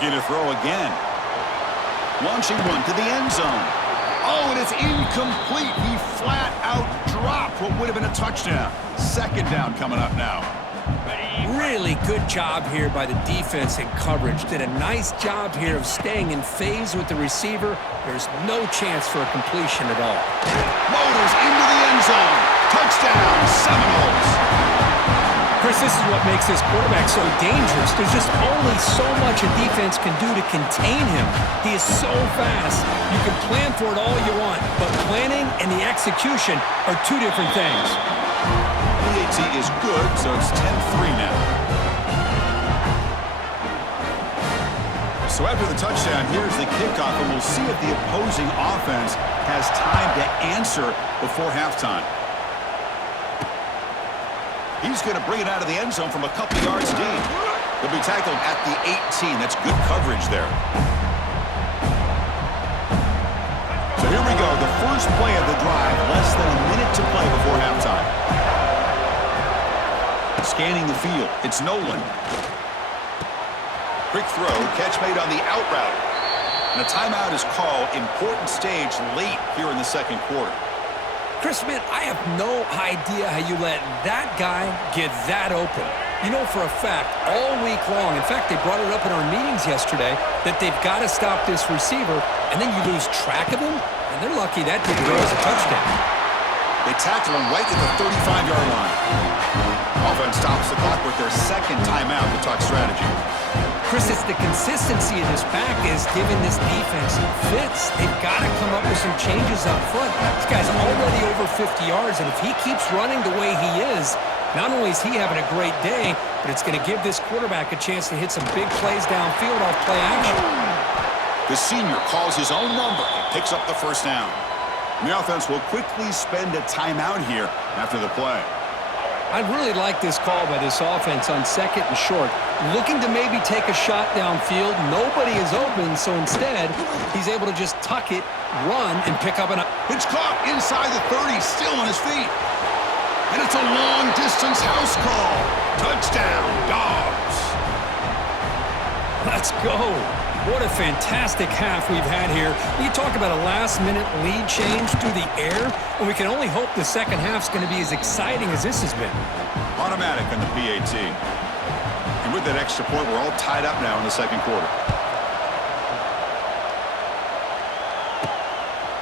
Looking to throw again. Launching one to the end zone. Oh, and it's incomplete. He flat out dropped what would have been a touchdown. Second down coming up now. Really good job here by the defense in coverage. Did a nice job here of staying in phase with the receiver. There's no chance for a completion at all. Motors into the end zone. Touchdown, Seminoles. Chris, this is what makes this quarterback so dangerous. There's just only so much a defense can do to contain him. He is so fast. You can plan for it all you want, but planning and the execution are two different things. PAT is good, so it's 10-3 now. So after the touchdown, here's the kickoff, and we'll see if the opposing offense has time to answer before halftime. He's going to bring it out of the end zone from a couple yards deep. He'll be tackled at the 18. That's good coverage there. So here we go, the first play of the drive, less than a minute to play before halftime. Scanning the field, it's Nolan. Quick throw, catch made on the out route. And a timeout is called. Important stage late here in the second quarter. Chris, man, I have no idea how you let that guy get that open. You know for a fact, all week long, in fact, they brought it up in our meetings yesterday, that they've got to stop this receiver, and then you lose track of him, and they're lucky that didn't go as a touchdown. They tackle him right at the 35-yard line. Offense stops the clock with their second timeout to talk strategy. Chris, it's the consistency of this back is giving this defense fits. They've got to come up with some changes up front. This guy's already over 50 yards, and if he keeps running the way he is, not only is he having a great day, but it's going to give this quarterback a chance to hit some big plays downfield off play action. The senior calls his own number and picks up the first down. And the offense will quickly spend a timeout here after the play. I really like this call by this offense on second and short. Looking to maybe take a shot downfield. Nobody is open, so instead, he's able to just tuck it, run, and pick up an... It's caught inside the 30, still on his feet. And it's a long-distance house call. Touchdown, Dogs. Let's go. What a fantastic half we've had here. We talk about a last-minute lead change through the air, and we can only hope the second half's going to be as exciting as this has been. Automatic on the PAT. And with that extra point, we're all tied up now in the second quarter.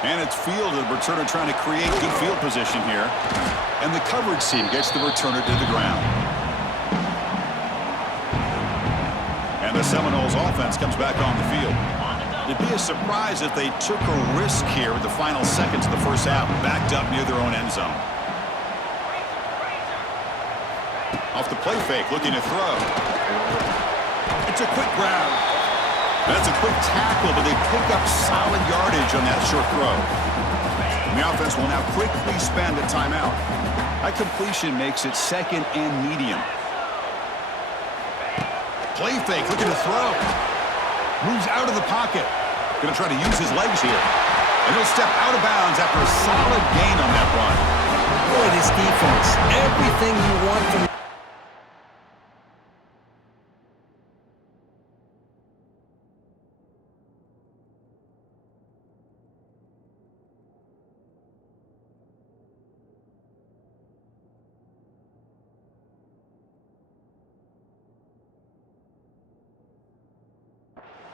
And it's fielded. Returner trying to create good field position here. And the coverage team gets the returner to the ground. And the Seminoles offense comes back on the field. It'd be a surprise if they took a risk here with the final seconds of the first half, backed up near their own end zone. Off the play fake, looking to throw. It's a quick grab. That's a quick tackle, but they pick up solid yardage on that short throw. And the offense will now quickly spend a timeout. That completion makes it second and medium. Play fake, looking to throw. Moves out of the pocket. Going to try to use his legs here. And he'll step out of bounds after a solid gain on that run. Boy, this defense, everything you want from...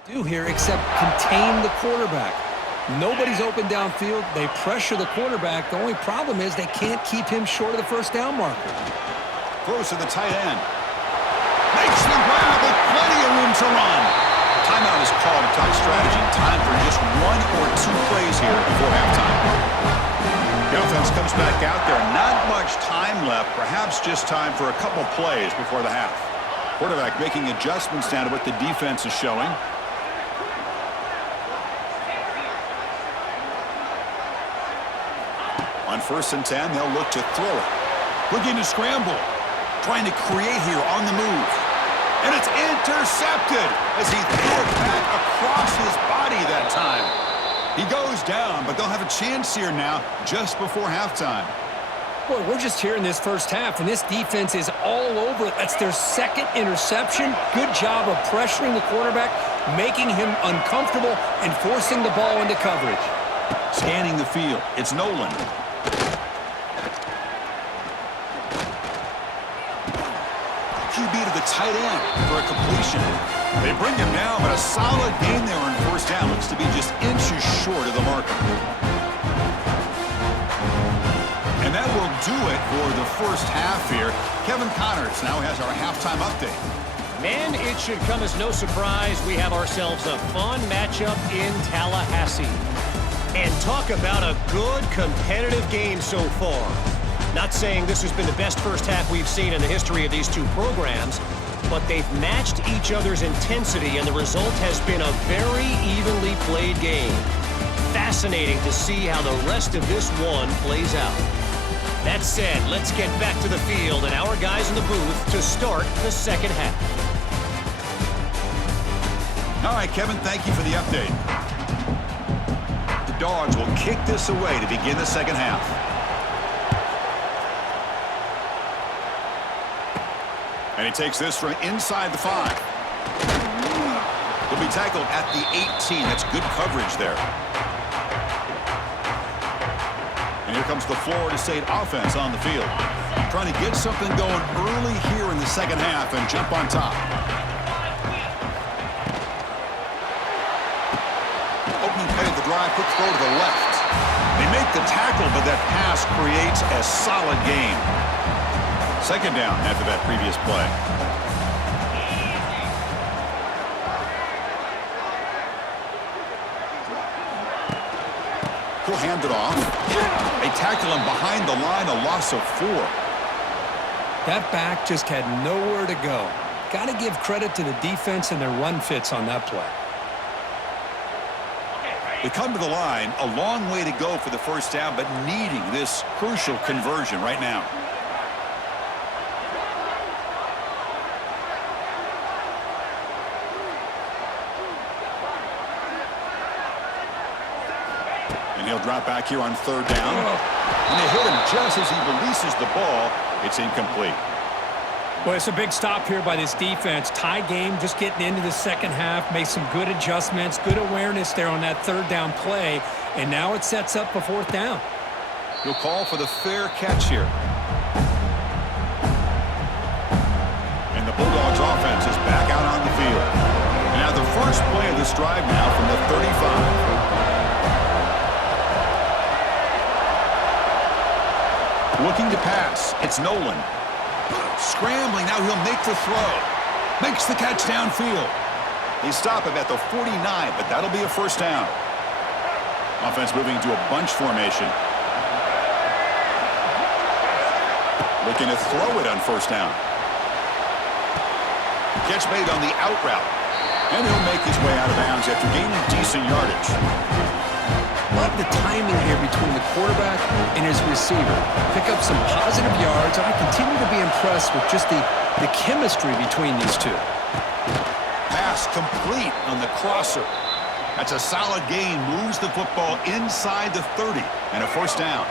do here except contain the quarterback. Nobody's open downfield. They pressure the quarterback. The only problem is they can't keep him short of the first down marker. Throws to the tight end. Makes the grab with plenty of room to run. Timeout is called to talk strategy. Time for just one or two plays here before halftime. The offense comes back out there. Not much time left. Perhaps just time for a couple plays before the half. Quarterback making adjustments down to what the defense is showing. On 1st and 10, they'll look to throw it. Looking to scramble. Trying to create here on the move. And it's intercepted as he threw it back across his body that time. He goes down, but they'll have a chance here now just before halftime. Boy, we're just here in this first half, and this defense is all over it. That's their second interception. Good job of pressuring the quarterback. making him uncomfortable and forcing the ball into coverage. Scanning the field, it's Nolan. QB to the tight end for a completion. They bring him down, but a solid gain there on first down. Looks to be just inches short of the marker. And that will do it for the first half here. Kevin Connors now has our halftime update. Man, it should come as no surprise we have ourselves a fun matchup in Tallahassee. And talk about a good competitive game so far. Not saying this has been the best first half we've seen in the history of these two programs, but they've matched each other's intensity, and the result has been a very evenly played game. Fascinating to see how the rest of this one plays out. That said, let's get back to the field and our guys in the booth to start the second half. All right, Kevin, thank you for the update. The Dogs will kick this away to begin the second half. And he takes this from inside the 5. He'll be tackled at the 18. That's good coverage there. And here comes the Florida State offense on the field. Trying to get something going early here in the second half and jump on top. Opening play of the drive, quick throw to the left. They make the tackle, but that pass creates a solid gain. Second down after that previous play. He'll hand it off. They tackle him behind the line, a loss of 4. That back just had nowhere to go. Got to give credit to the defense and their run fits on that play. They come to the line, a long way to go for the first down, but needing this crucial conversion right now. And he'll drop back here on third down. And they hit him just as he releases the ball. It's incomplete. Well, it's a big stop here by this defense. Tie game, just getting into the second half, made some good adjustments, good awareness there on that third down play, and now it sets up a fourth down. He'll call for the fair catch here. And the Bulldogs offense is back out on the field. And now the first play of this drive now from the 35. Looking to pass. It's Nolan. Scrambling. Now he'll make the throw. Makes the catch downfield. They stop him at the 49, but that'll be a first down. Offense moving into a bunch formation. Looking to throw it on first down. Catch made on the out route. And he'll make his way out of bounds after gaining decent yardage. Love the timing here between the quarterback and his receiver. Pick up some positive yards, and I continue to be impressed with just the chemistry between these two. Pass complete on the crosser. That's a solid gain. Moves the football inside the 30 and a first down.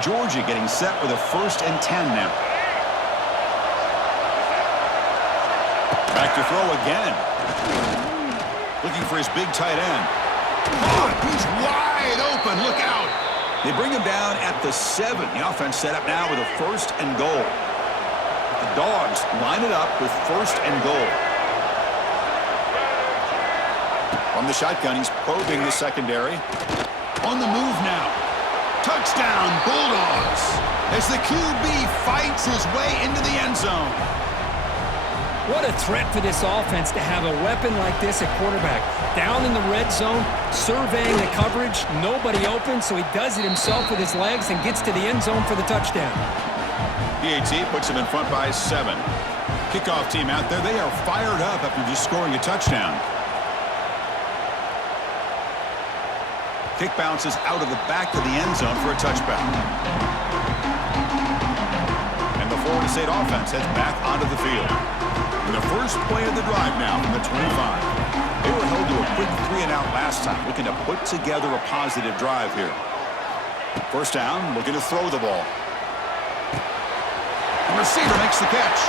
Georgia getting set with a 1st and 10 now. Back to throw again. Looking for his big tight end. Oh, he's wide open. Look out. They bring him down at the 7. The offense set up now with a 1st and goal. The Dogs line it up with 1st and goal. From the shotgun, he's probing the secondary. On the move now. Touchdown, Bulldogs. As the QB fights his way into the end zone. What a threat for this offense to have a weapon like this at quarterback. Down in the red zone, surveying the coverage, nobody open, so he does it himself with his legs and gets to the end zone for the touchdown. PAT puts him in front by 7. Kickoff team out there, they are fired up after just scoring a touchdown. Kick bounces out of the back of the end zone for a touchback. And the Florida State offense heads back onto the field. In the first play of the drive now from the 25. They were held to a quick 3-and-out last time, looking to put together a positive drive here. First down, looking to throw the ball. The receiver makes the catch.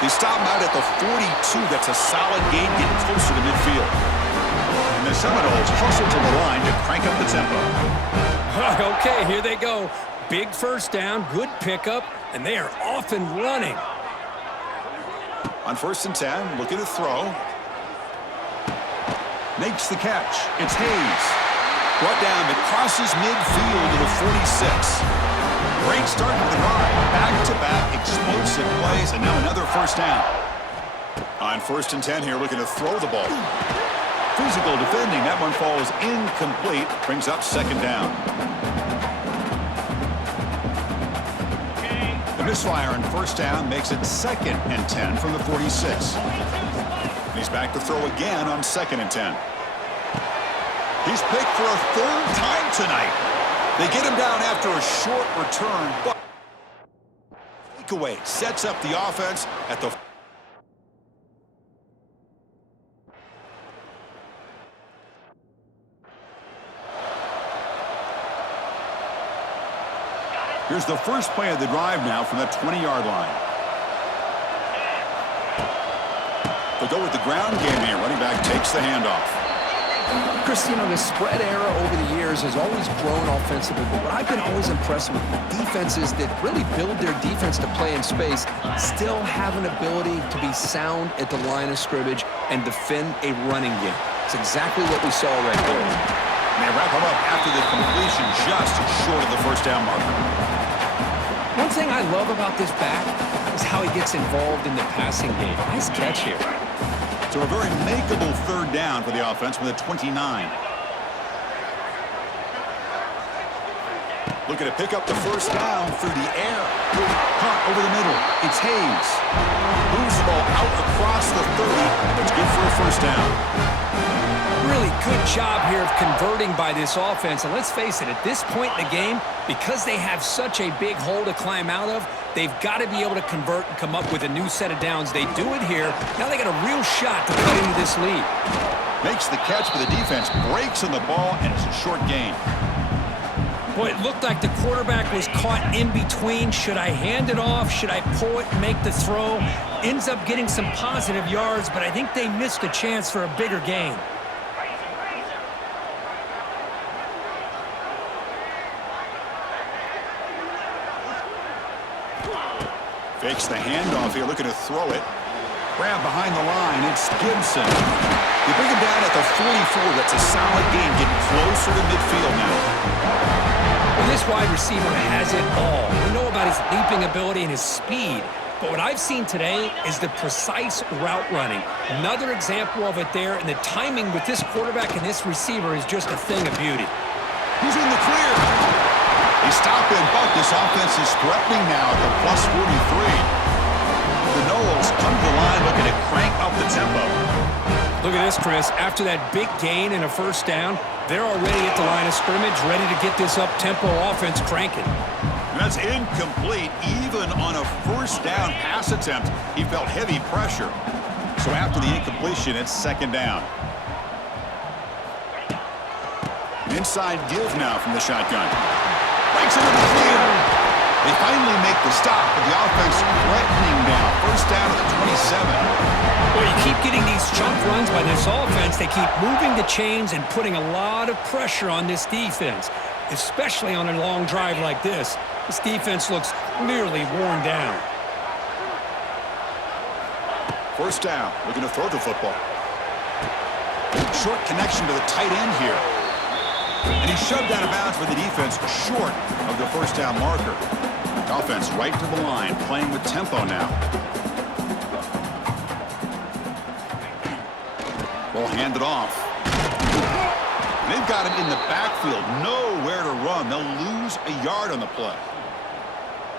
They stop him out at the 42. That's a solid gain, getting closer to midfield. And the Seminoles hustle to the line to crank up the tempo. Okay, here they go. Big first down, good pickup, and they are off and running. On 1st and 10, looking to throw. Makes the catch. It's Hayes. Brought down, but crosses midfield to the 46. Great start for the drive. Back-to-back explosive plays, and now another first down. On 1st and 10 here, looking to throw the ball. Physical defending. That one falls incomplete. Brings up 2nd down. The misfire on 1st down makes it 2nd and 10 from the 46. He's back to throw again on 2nd and 10. He's picked for a 3rd time tonight. They get him down after a short return, but takeaway sets up the offense at the... Here's the first play of the drive now from the 20-yard line. They'll go with the ground game here. Running back takes the handoff. Chris, you know, the spread era over the years has always grown offensively, but what I've been always impressed with, defenses that really build their defense to play in space still have an ability to be sound at the line of scrimmage and defend a running game. It's exactly what we saw right there. And they wrap him up after the completion just short of the first down marker. One thing I love about this back is how he gets involved in the passing game. Nice catch here. So a very makeable 3rd down for the offense with a 29. Looking to pick up the first down through the air. Caught over the middle. It's Hayes. Moves the ball out across the 30. It's good for a first down. Really good job here of converting by this offense. And let's face it, at this point in the game, because they have such a big hole to climb out of, they've got to be able to convert and come up with a new set of downs. They do it here. Now they got a real shot to cut into this lead. Makes the catch for the defense, breaks on the ball, and it's a short gain. Boy, it looked like the quarterback was caught in between. Should I hand it off? Should I pull it and make the throw? Ends up getting some positive yards, but I think they missed a chance for a bigger gain. Fakes the handoff here, looking to throw it. Grab behind the line, it's Gibson. They bring him down at the 44. That's a solid gain, getting closer to midfield now. Well, this wide receiver has it all. We know about his leaping ability and his speed, but what I've seen today is the precise route running. Another example of it there, and the timing with this quarterback and this receiver is just a thing of beauty. He's in the clear. He stopped and bucked. This offense is threatening now at the plus 43. The Noles come to the line looking to crank up the tempo. Look at this, Chris. After that big gain and a first down, they're already at the line of scrimmage, ready to get this up-tempo offense cranking. That's incomplete. Even on a first down pass attempt, he felt heavy pressure. So after the incompletion, it's 2nd down. An inside give now from the shotgun. Breaks into the clear. They finally make the stop, but the offense threatening now. First down at the 27. Well, you keep getting these chunk runs by this offense. They keep moving the chains and putting a lot of pressure on this defense, especially on a long drive like this. This defense looks clearly worn down. First down, looking to throw the football. Short connection to the tight end here. And he's shoved out of bounds with the defense short of the first down marker. Offense right to the line, playing with tempo now. Ball handed off. They've got him in the backfield, nowhere to run. They'll lose a yard on the play.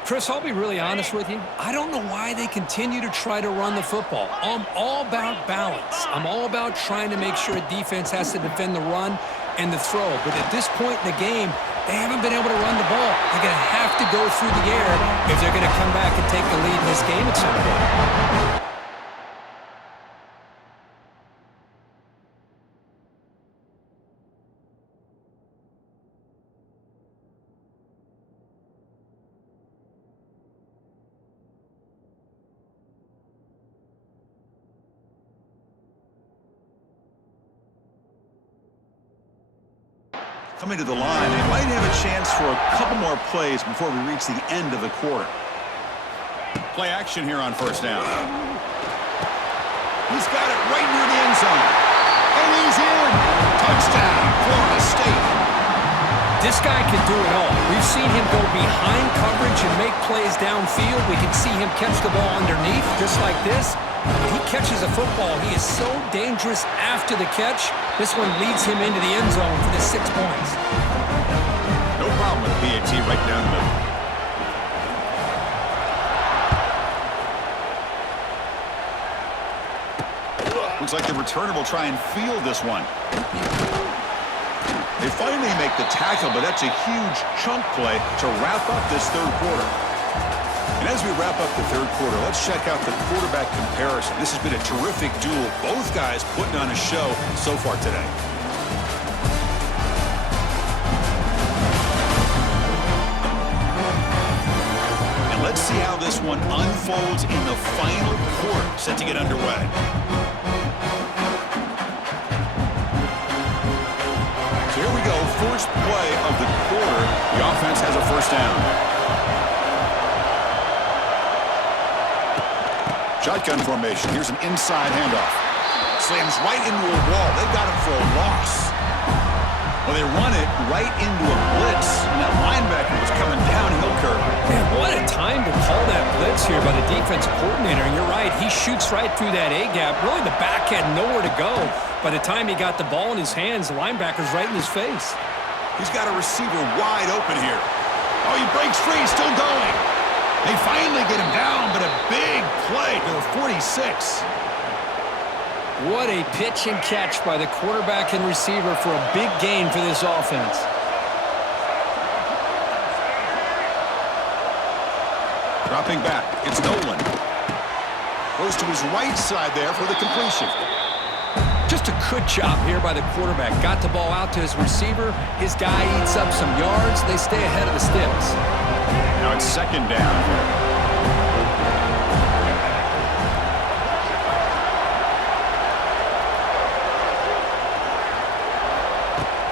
Chris, I'll be really honest with you. I don't know why they continue to try to run the football. I'm all about balance. I'm all about trying to make sure a defense has to defend the run and the throw. But at this point in the game, they haven't been able to run the ball. They're going to have to go through the air if they're going to come back and take the lead in this game at some point. Coming to the line, they might have a chance for a couple more plays before we reach the end of the quarter. Play action here on first down. He's got it right near the end zone. And he's in. Touchdown, Florida State. This guy can do it all. We've seen him go behind coverage and make plays downfield. We can see him catch the ball underneath, just like this. When he catches a football, he is so dangerous after the catch. This one leads him into the end zone for the 6 points. No problem with PAT right down the middle. Looks like the returner will try and field this one. They finally make the tackle, but that's a huge chunk play to wrap up this third quarter. And as we wrap up the third quarter, let's check out the quarterback comparison. This has been a terrific duel. Both guys putting on a show so far today. And let's see how this one unfolds in the final quarter, set to get underway. So here we go, first play of the quarter. The offense has a first down. Shotgun formation. Here's an inside handoff. Slams right into a wall. They got him for a loss. Well, they run it right into a blitz, and that linebacker was coming downhill curve. Man, what a time to call that blitz here by the defensive coordinator. And you're right, he shoots right through that A-gap. Really, the back had nowhere to go. By the time he got the ball in his hands, the linebacker's right in his face. He's got a receiver wide open here. Oh, he breaks free, still going. They finally get him down, but a big play to the 46. What a pitch and catch by the quarterback and receiver for a big gain for this offense. Dropping back, it's Nolan. Goes to his right side there for the completion. Just a good job here by the quarterback. Got the ball out to his receiver. His guy eats up some yards. They stay ahead of the sticks. Now it's second down here.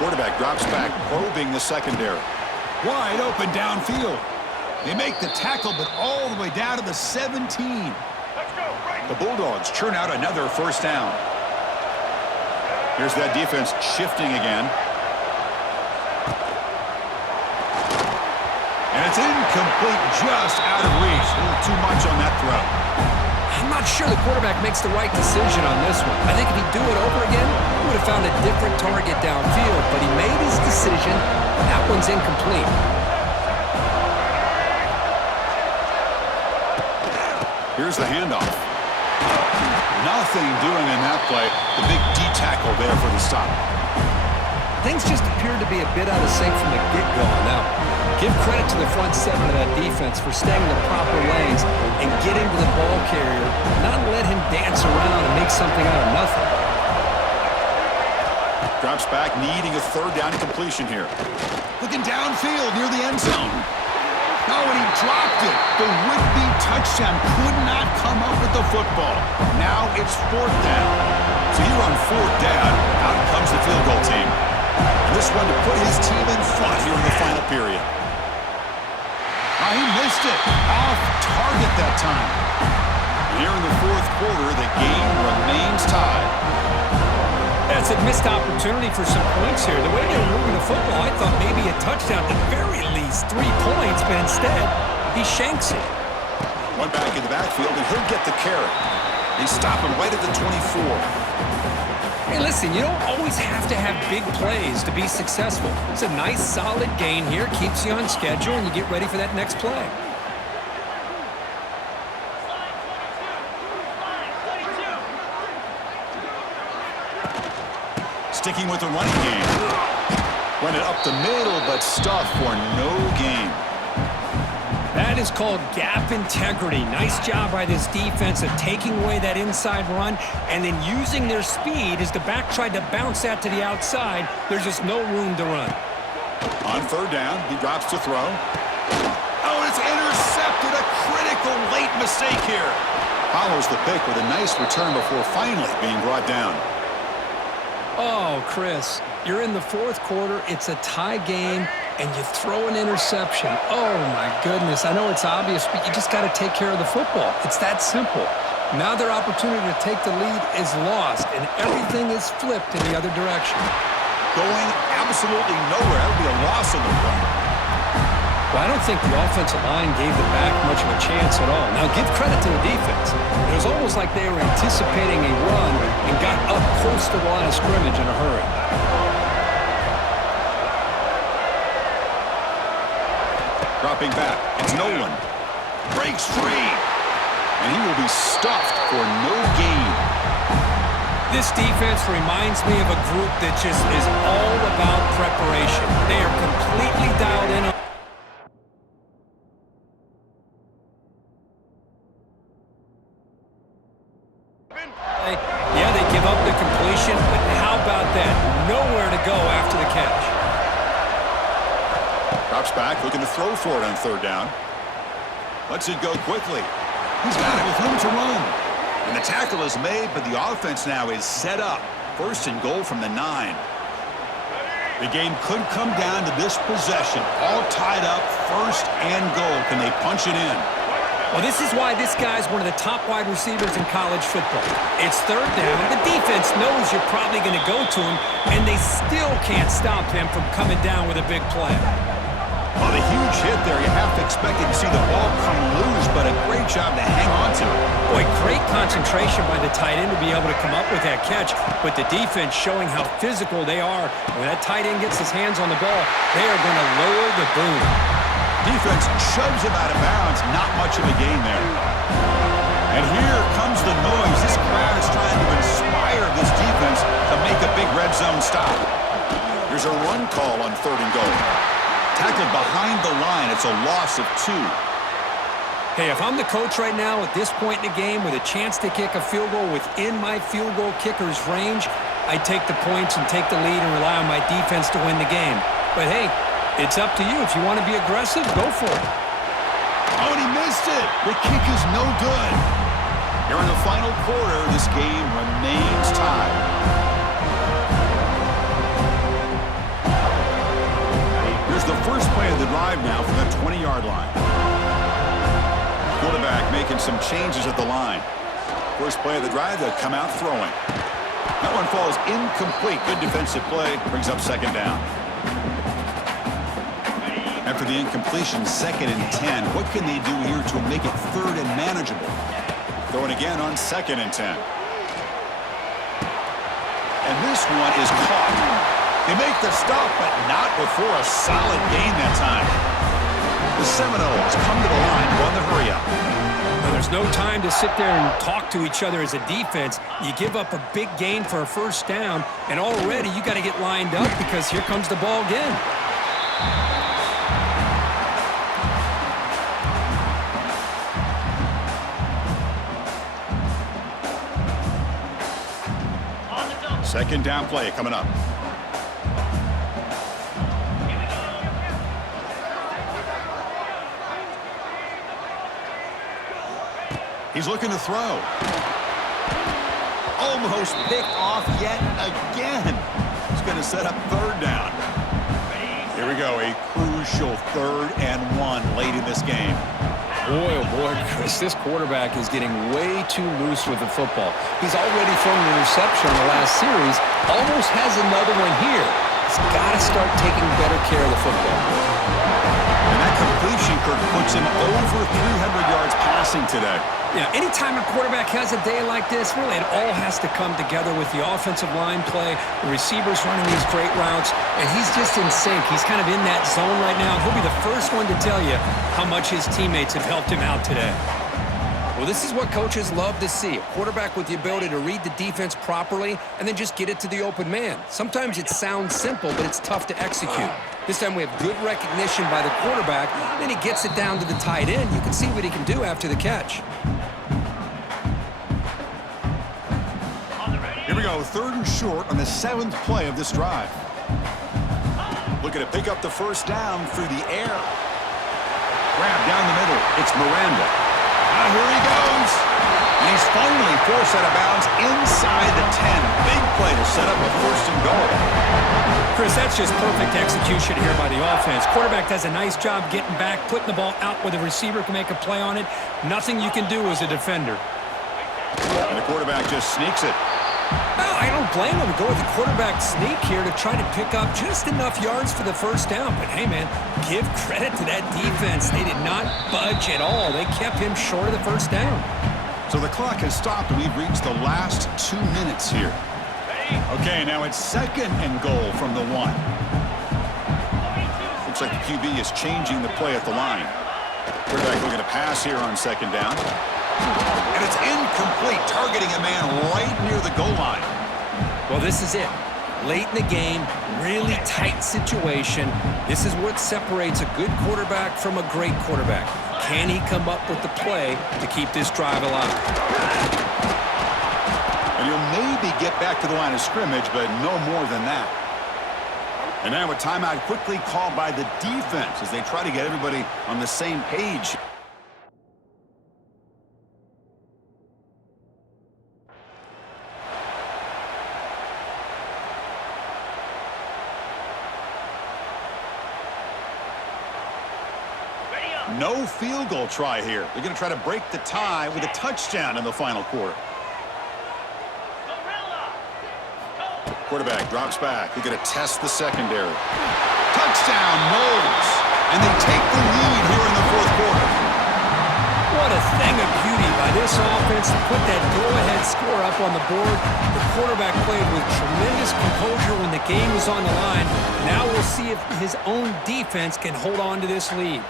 Quarterback drops back, probing the secondary. Wide open downfield. They make the tackle, but all the way down to the 17. The Bulldogs churn out another first down. Here's that defense shifting again. And it's incomplete, just out of reach. A little too much on that throw. I'm not sure the quarterback makes the right decision on this one. I think if he'd do it over again, he would have found a different target downfield, but he made his decision. That one's incomplete. Here's the handoff. Nothing doing in that play. The big D-tackle there for the stop. Things just appeared to be a bit out of sync from the get-go on that one. Give credit to the front seven of that defense for staying in the proper lanes and getting to the ball carrier, not let him dance around and make something out of nothing. Drops back, needing a third down completion here. Looking downfield near the end zone. Oh, and he dropped it. The would-be touchdown could not come up with the football. Now it's fourth down. So here on fourth down, out comes the field goal team. And this one to put his team in front here in the final period. Oh, he missed it. Off target that time. And here in the fourth quarter, the game remains tied. That's a missed opportunity for some points here. The way they were moving the football, I thought maybe a touchdown, at the very least 3 points, but instead, he shanks it. One back in the backfield, and he'll get the carry. They stop him right at the 24. Hey, listen, you don't always have to have big plays to be successful. It's a nice, solid gain here, keeps you on schedule, and you get ready for that next play. Sticking with the running game. Run it up the middle, but stuffed for no gain. That is called gap integrity. Nice job by this defense of taking away that inside run and then using their speed as the back tried to bounce that to the outside. There's just no room to run. On third down, he drops to throw. Oh, it's intercepted. A critical late mistake here. Follows the pick with a nice return before finally being brought down. Oh, Chris, you're in the fourth quarter. It's a tie game, and you throw an interception. Oh, my goodness. I know it's obvious, but you just got to take care of the football. It's that simple. Now their opportunity to take the lead is lost, and everything is flipped in the other direction. Going absolutely nowhere. That would be a loss of the play. Well, I don't think the offensive line gave them back much of a chance at all. Now, give credit to the defense. It was almost like they were anticipating a run and got up close to the line of scrimmage in a hurry. Dropping back. It's Nolan. Breaks free. And he will be stuffed for no gain. This defense reminds me of a group that just is all about preparation. They are completely dialed in. Yeah, they give up the completion, but how about that? Nowhere to go after the catch. Drops back, looking to throw for it on third down. Lets it go quickly. He's got it with room to run. And the tackle is made, but the offense now is set up. First and goal from the 9. The game could come down to this possession. All tied up, first and goal. Can they punch it in? Well, this is why this guy's one of the top wide receivers in college football. It's third down. The defense knows you're probably going to go to him, and they still can't stop him from coming down with a big play. Well, the huge hit there, you have to expect to see the ball come loose, but a great job to hang on to it. Boy, great concentration by the tight end to be able to come up with that catch, but the defense showing how physical they are. When that tight end gets his hands on the ball, they are going to lower the boom. Defense shoves him out of bounds. Not much of a gain there. And here comes the noise. This crowd is trying to inspire this defense to make a big red zone stop. Here's a run call on third and goal. Tackled behind the line. It's a loss of 2. Hey, if I'm the coach right now at this point in the game with a chance to kick a field goal within my field goal kicker's range, I take the points and take the lead and rely on my defense to win the game. But hey, it's up to you. If you want to be aggressive, go for it. Oh, and he missed it. The kick is no good. Here in the final quarter, this game remains tied. Here's the first play of the drive now from the 20-yard line. Quarterback making some changes at the line. First play of the drive, they'll come out throwing. That one falls incomplete. Good defensive play. Brings up second down. After the incompletion, 2nd and 10. What can they do here to make it third and manageable? Throwing again on 2nd and 10. And this one is caught. They make the stop, but not before a solid gain that time. The Seminoles come to the line, run the hurry up. Now, there's no time to sit there and talk to each other as a defense. You give up a big gain for a first down, and already you got to get lined up because here comes the ball again. Second down play coming up. He's looking to throw. Almost picked off yet again. He's going to set up third down. Here we go, a crucial 3rd and 1 late in this game. Boy, oh boy, Chris, this quarterback is getting way too loose with the football. He's already thrown an interception in the last series, almost has another one here. He's got to start taking better care of the football. And that completion, Kirk, puts him over 300 yards passing today. Yeah, anytime a quarterback has a day like this, really it all has to come together with the offensive line play, the receivers running these great routes, and he's just in sync. He's kind of in that zone right now. He'll be the first one to tell you how much his teammates have helped him out today. Well, this is what coaches love to see, a quarterback with the ability to read the defense properly and then just get it to the open man. Sometimes it sounds simple, but it's tough to execute. This time we have good recognition by the quarterback, then he gets it down to the tight end. You can see what he can do after the catch. Here we go, 3rd and short on the 7th play of this drive. Looking to pick up the first down through the air. Grab down the middle. It's Miranda. Now here he goes. And he's finally forced out of bounds inside the 10. Big play to set up a first and goal. Chris, that's just perfect execution here by the offense. Quarterback does a nice job getting back, putting the ball out where the receiver can make a play on it. Nothing you can do as a defender. And the quarterback just sneaks it. Well, I don't blame him to go with the quarterback sneak here to try to pick up just enough yards for the first down. But, hey, man, give credit to that defense. They did not budge at all. They kept him short of the first down. So the clock has stopped, and we've reached the last 2 minutes here. Okay, now it's second and goal from the 1. Looks like the QB is changing the play at the line. Quarterback looking to pass here on second down. And it's incomplete, targeting a man right near the goal line. Well, this is it. Late in the game, really tight situation. This is what separates a good quarterback from a great quarterback. Can he come up with the play to keep this drive alive? And he'll maybe get back to the line of scrimmage, but no more than that. And now a timeout quickly called by the defense as they try to get everybody on the same page. No field goal try here. They're going to try to break the tie with a touchdown in the final quarter. Quarterback drops back. They're going to test the secondary. Touchdown, Knowles. And they take the lead here in the fourth quarter. What a thing of beauty by this offense to put that go-ahead score up on the board. The quarterback played with tremendous composure when the game was on the line. Now we'll see if his own defense can hold on to this lead.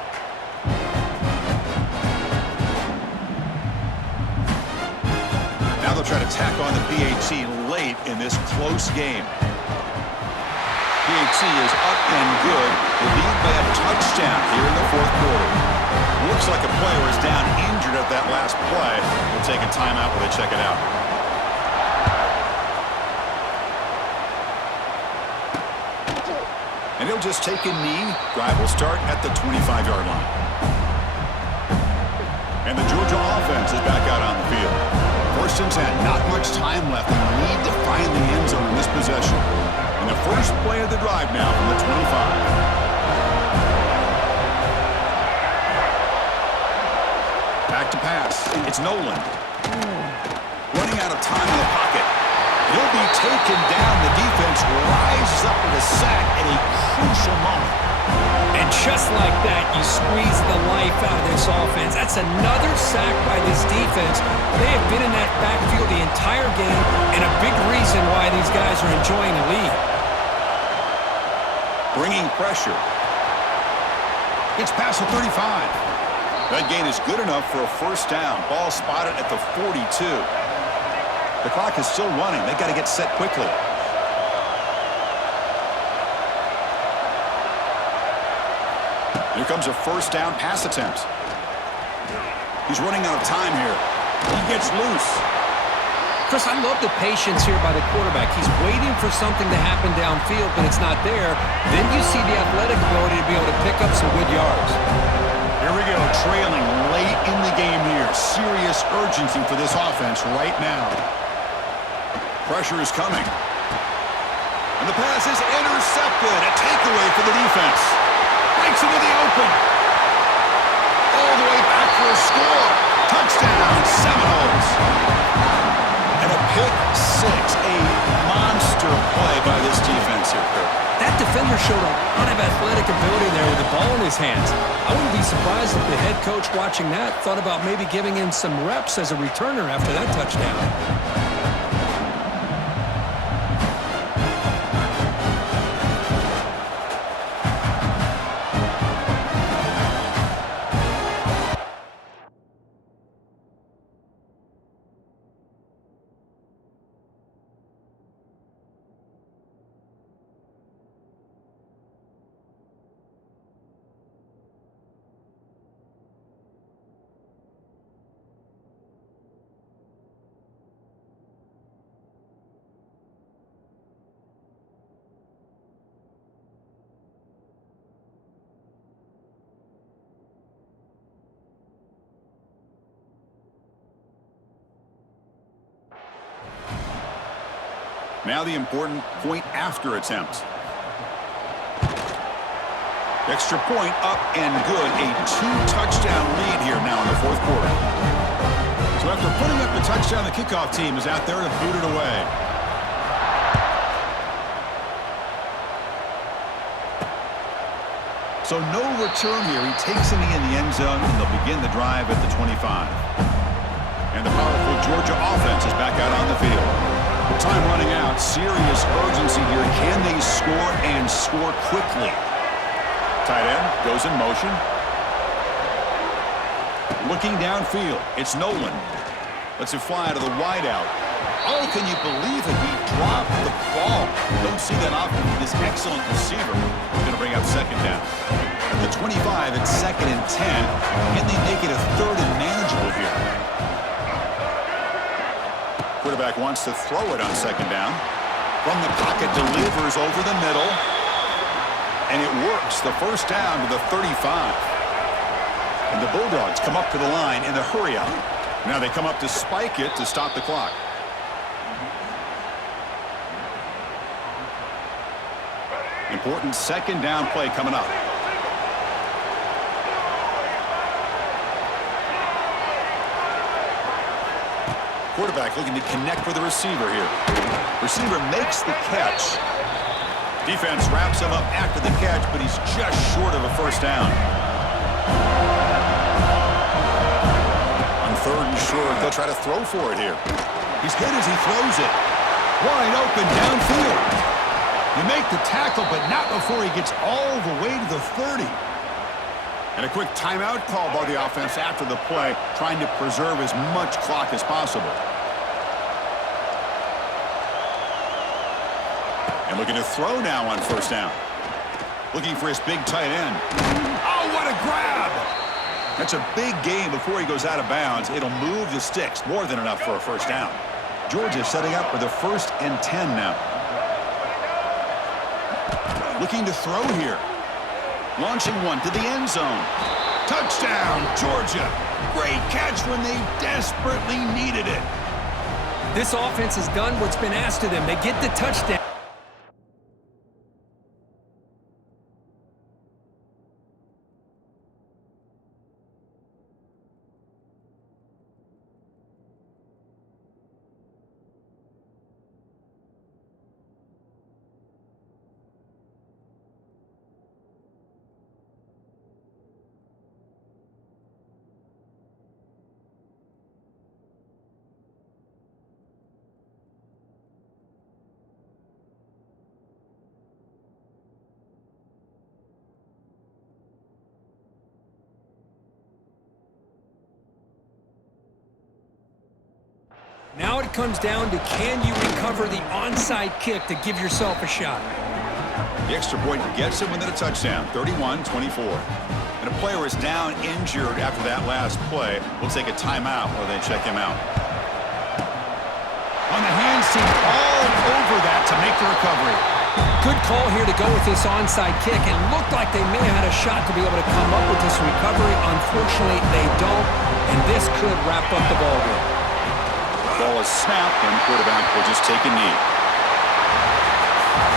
Now they'll try to tack on the PAT late in this close game. PAT is up and good. The lead by a touchdown here in the fourth quarter. Looks like a player is down injured at that last play. We'll take a timeout while they check it out. And he'll just take a knee. Drive will start at the 25-yard line. And the Georgia offense is back out on the field. First and 10, not much time left. They need to find the end zone in this possession. And the first play of the drive now from the 25. Back to pass. It's Nolan. Running out of time in the pocket. He'll be taken down. The defense rises up with a sack at a crucial moment. And just like that, you squeeze the life out of this offense. That's another sack by this defense. They have been in that backfield the entire game, and a big reason why these guys are enjoying the lead. Bringing pressure. It's past the 35. That gain is good enough for a first down. Ball spotted at the 42. The clock is still running. They've got to get set quickly. Here comes a first down pass attempt. He's running out of time here. He gets loose. Chris, I love the patience here by the quarterback. He's waiting for something to happen downfield, but it's not there. Then you see the athletic ability to be able to pick up some good yards. Here we go, trailing late in the game here. Serious urgency for this offense right now. Pressure is coming. And the pass is intercepted. A takeaway for the defense. Breaks into the open. All the way back for a score. Touchdown, Seminoles. And a pick six. A monster play by this defense here, Kirk. That defender showed a lot of athletic ability there with the ball in his hands. I wouldn't be surprised if the head coach watching that thought about maybe giving him some reps as a returner after that touchdown. Now the important point after attempt. Extra point up and good. A 2-touchdown lead here now in the fourth quarter. So after putting up the touchdown, the kickoff team is out there to boot it away. So no return here. He takes it in the end zone, and they'll begin the drive at the 25. And the powerful Georgia offense is back out on the field. Time running out. Serious urgency here. Can they score and score quickly? Tight end goes in motion. Looking downfield. It's Nolan. Lets it fly to the wideout. Oh, can you believe it? He dropped the ball. Don't see that often from this excellent receiver. He's going to bring up second down. At the 25, it's 2nd and 10. Can they make it a 3rd and manageable here? Quarterback wants to throw it on 2nd down. From the pocket, delivers over the middle. And it works. The first down to the 35. And the Bulldogs come up to the line in the hurry-up. Now they come up to spike it to stop the clock. Important 2nd down play coming up. Quarterback looking to connect with the receiver here. Receiver makes the catch. Defense wraps him up after the catch, but he's just short of a first down. On 3rd and short, they'll try to throw for it here. He's hit as he throws it. Wide open downfield. You make the tackle, but not before he gets all the way to the 30. And a quick timeout call by the offense after the play, trying to preserve as much clock as possible. And looking to throw now on first down. Looking for his big tight end. Oh, what a grab! That's a big gain before he goes out of bounds. It'll move the sticks, more than enough for a first down. Georgia setting up for the 1st and 10 now. Looking to throw here. Launching one to the end zone. Touchdown, Georgia. Great catch when they desperately needed it. This offense has done what's been asked of them. They get the touchdown. Now it comes down to, can you recover the onside kick to give yourself a shot? The extra point gets him within a touchdown, 31-24. And a player is down injured after that last play. We'll take a timeout while they check him out. On the hands team, all over that to make the recovery. Good call here to go with this onside kick. It looked like they may have had a shot to be able to come up with this recovery. Unfortunately, they don't, and this could wrap up the ballgame. Ball is snapped, and quarterback will just take a knee.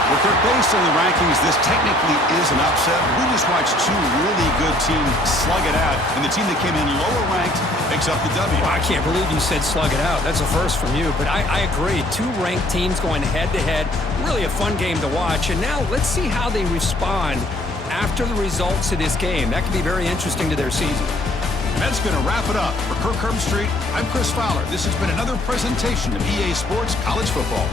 With their base in the rankings, this technically is an upset. We just watched 2 really good teams slug it out, and the team that came in lower ranked picks up the W. Well, I can't believe you said slug it out. That's a first from you, but I agree. 2 ranked teams going head-to-head. Really a fun game to watch, and now let's see how they respond after the results of this game. That could be very interesting to their season. And that's going to wrap it up. For Kirk Herbstreit, I'm Chris Fowler. This has been another presentation of EA Sports College Football.